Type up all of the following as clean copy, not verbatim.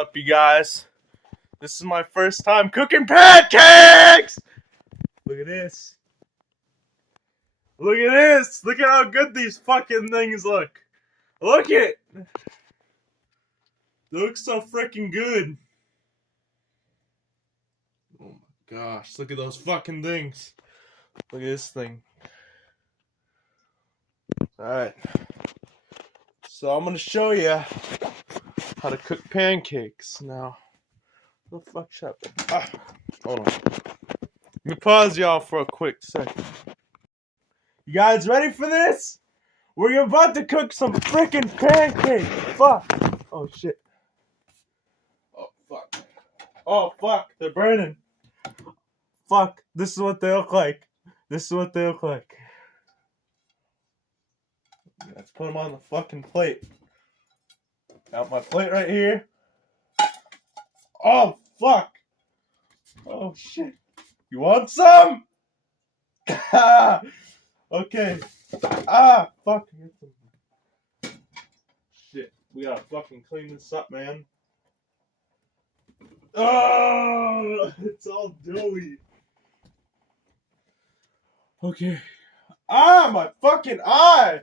up, you guys? This is my first time cooking pancakes! Look at this. Look at this! Look at how good these fucking things look! Look it! They look so freaking good. Oh my gosh, look at those fucking things. Look at this thing. Alright. So I'm gonna show you how to cook pancakes now. What the fuck shut up? Hold on. Let me pause y'all for a quick second. You guys ready for this? We're about to cook some freaking pancakes. Fuck. Oh shit. Oh fuck. Oh fuck. They're burning. Fuck. This is what they look like. This is what they look like. Let's put them on the fucking plate. Got my plate right here. Oh fuck. Oh shit. You want some? Okay. Fuck. Shit. We gotta fucking clean this up, man. Oh, it's all doughy. Okay. My fucking eye.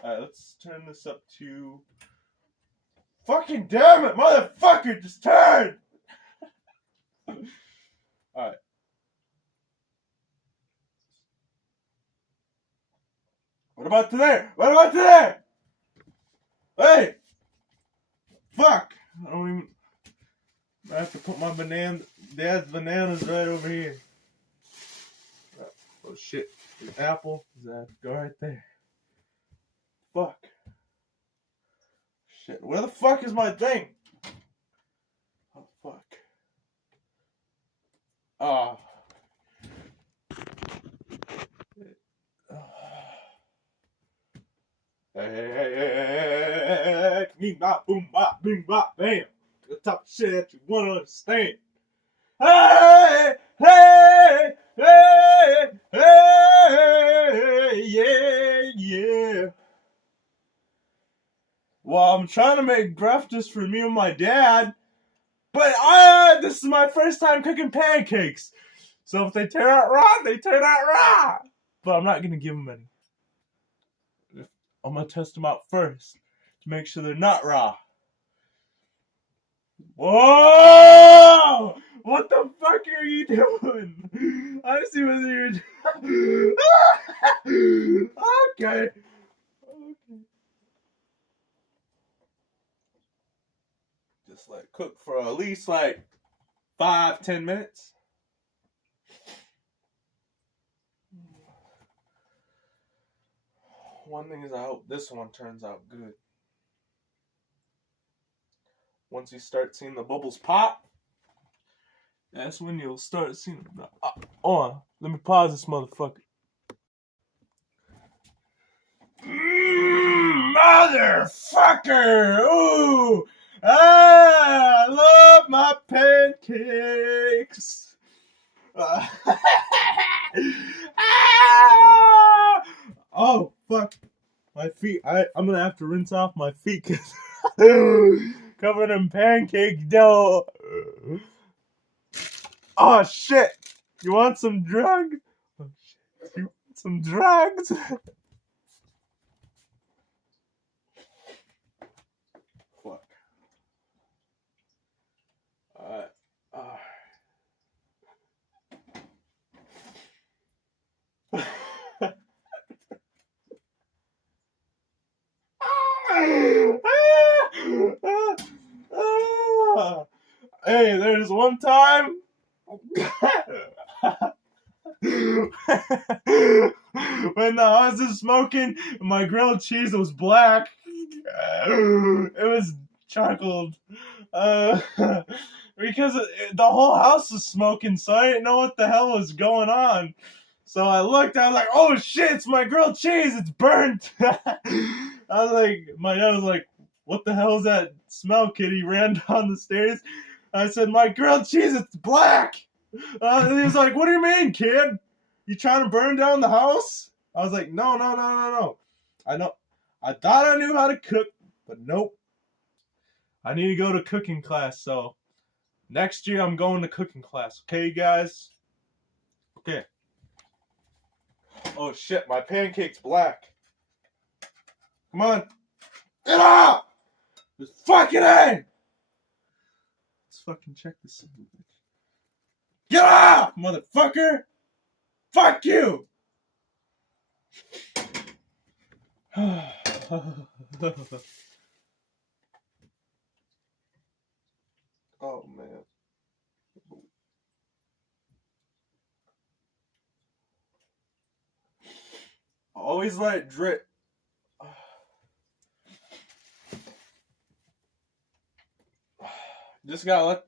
Alright, let's turn this up to... Fucking damn it, motherfucker, just turn! Alright. What about to there? What about to there? Hey! Fuck! I don't even... I have to put my Dad's bananas right over here. Oh shit. The apple is have to go right there. Fuck. Shit. Where the fuck is my thing? Oh fuck. Oh. Hey, me bop, boom, bop, bing, bop, bam. The type of shit that you want to understand. Hey, hey, hey, hey, yeah, yeah. Well, I'm trying to make breakfast for me and my dad, but this is my first time cooking pancakes. So if they turn out raw, they turn out raw. But I'm not going to give them any. I'm going to test them out first to make sure they're not raw. Whoa! What the fuck are you doing? I see what you're doing. Okay. Just like cook for at least like 5-10 minutes. One thing is I hope this one turns out good. Once you start seeing the bubbles pop, that's when you'll start seeing them. Let me pause this motherfucker. Motherfucker! Ooh! I love my pancakes. Oh fuck! My feet. I'm gonna have to rinse off my feet because covered in pancake dough. Oh shit! You want some drugs? Oh shit! You want some drugs? Fuck. Alright. Hey, there's one time when the house was smoking, my grilled cheese was black. It was charcoaled. Because the whole house was smoking, so I didn't know what the hell was going on. So I looked, I was like, oh shit, it's my grilled cheese, it's burnt. I was like, my dad was like, what the hell is that smell, kid? He ran down the stairs. I said, my grilled cheese, it's black. And he was like, what do you mean, kid? You trying to burn down the house? I was like, no. I thought I knew how to cook But nope. I need to go to cooking class, so next year I'm going to cooking class. Okay, guys? Okay. Oh shit, my pancake's black. Come on. Get off! Just fucking A! Let's fucking check this out. Get off, motherfucker! Fuck you! Oh man. Always let it drip. Just gotta let.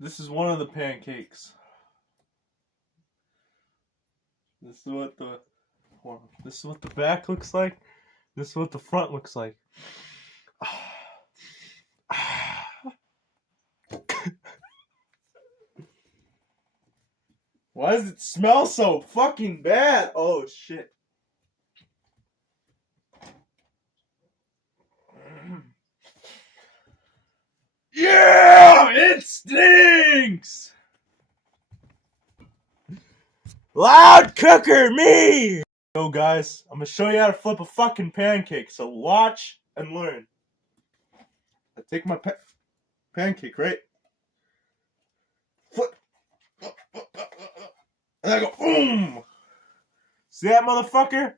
This is one of the pancakes. This is what the back looks like. This is what the front looks like. Why does it smell so fucking bad? Oh shit. Yeah, it stinks. Loud cooker, me. Yo guys, I'm gonna show you how to flip a fucking pancake. So watch and learn. I take my pancake, right? Flip. And I go, boom! See that motherfucker?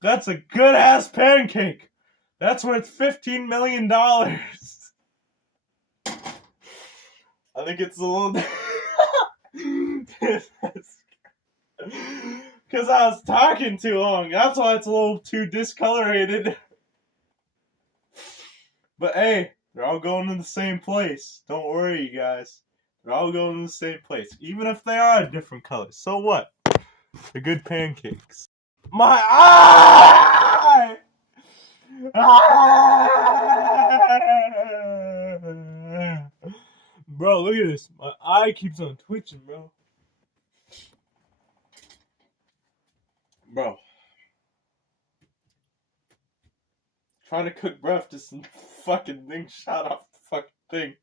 That's a good ass pancake. That's worth $15 million. I think it's a little. Because I was talking too long. That's why it's a little too discolorated. But hey, they're all going to the same place. Don't worry, you guys. They're all going to the same place. Even if they are different colors. So what? They're good pancakes. My eye! Bro, look at this. My eye keeps on twitching, bro. Bro. Trying to cook breakfast and fucking thing shot off the fucking thing.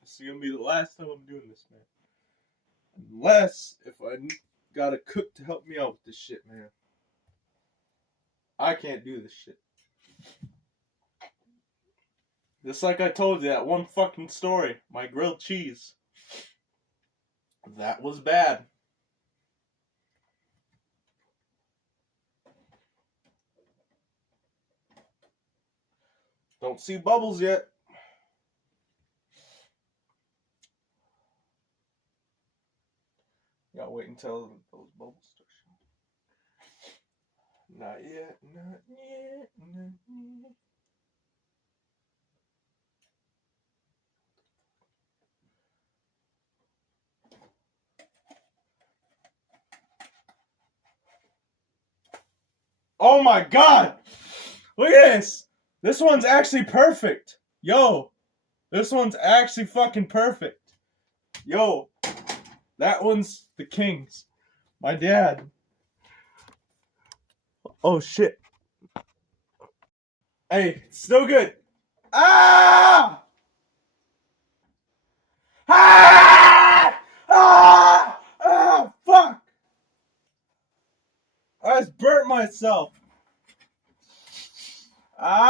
This is gonna be the last time I'm doing this, man. Unless if I got a cook to help me out with this shit, man. I can't do this shit. Just like I told you, that one fucking story, my grilled cheese. That was bad. Don't see bubbles yet. Gotta wait until those bubbles start showing. Not yet, not yet, not yet. Oh my god! Look at this! This one's actually perfect! Yo! This one's actually fucking perfect! Yo! That one's the king's. My dad. Oh shit. Hey, it's still good. Ah! Ah! Ah! Ah! Fuck! I just burnt myself. Ow!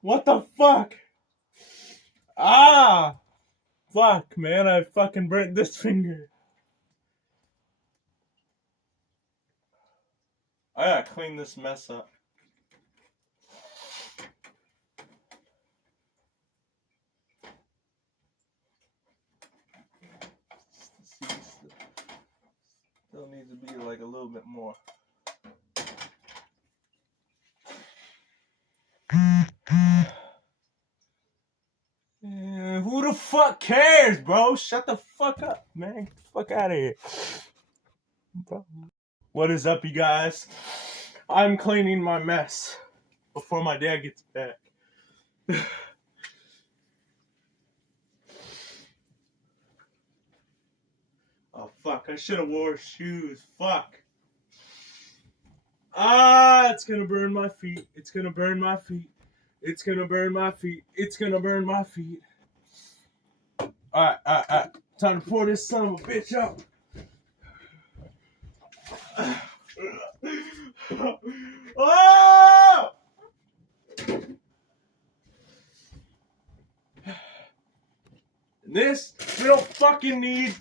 What the fuck? Ah! Fuck, man, I fucking burnt this finger. I gotta clean this mess up. Still needs to be like a little bit more. Who the fuck cares, bro? Shut the fuck up, man. Get the fuck out of here. Bro. What is up, you guys? I'm cleaning my mess. before my dad gets back. Oh fuck, I should have wore shoes. Fuck. Ah, it's gonna burn my feet. It's gonna burn my feet. It's gonna burn my feet. It's gonna burn my feet. Alright. Time to pour this son of a bitch up. Oh! This, we don't fucking need.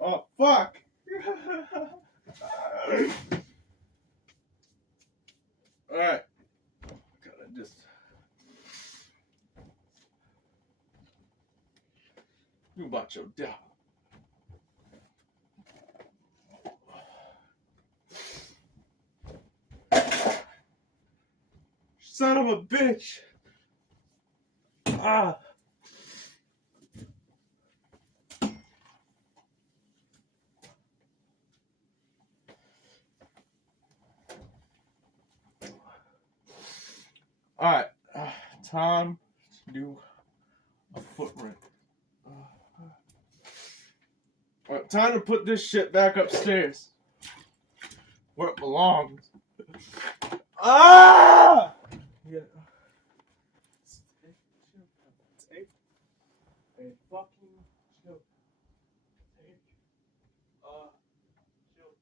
Oh, fuck. Alright. Gotta just. You about your dad. Son of a bitch. Ah. Alright, time to do a foot rinse. Alright, time to put this shit back upstairs where it belongs. Ah! Yeah. Take a fucking chill. Take a chill.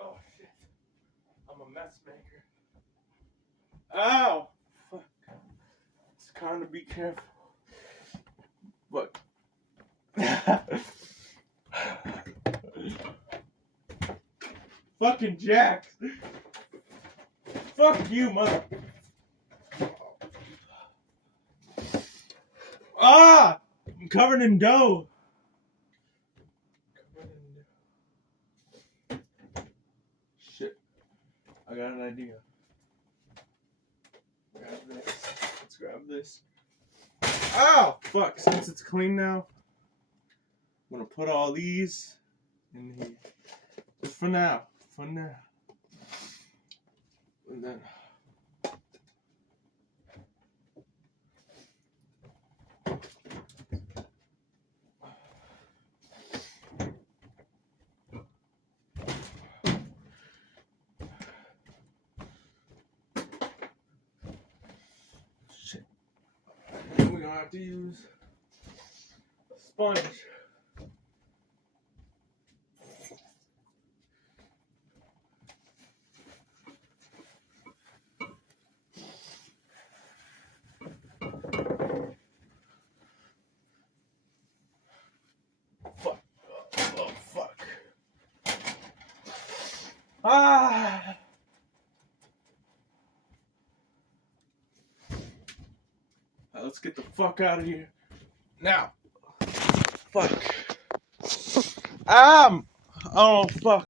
Oh shit. I'm a mess maker. Ow! Fuck. It's kind of be careful. But. Fucking Jack. Fuck you, mother. Ah! I'm covered in dough. Shit. I got an idea. Grab this. Let's grab this. Ow! Fuck. Since it's clean now, I'm gonna put all these in here. Just for now. For now. And then. Shit. We're gonna have to use a sponge. Fuck. Oh, fuck. Ah! Let's get the fuck out of here. Now. Fuck. Oh, fuck.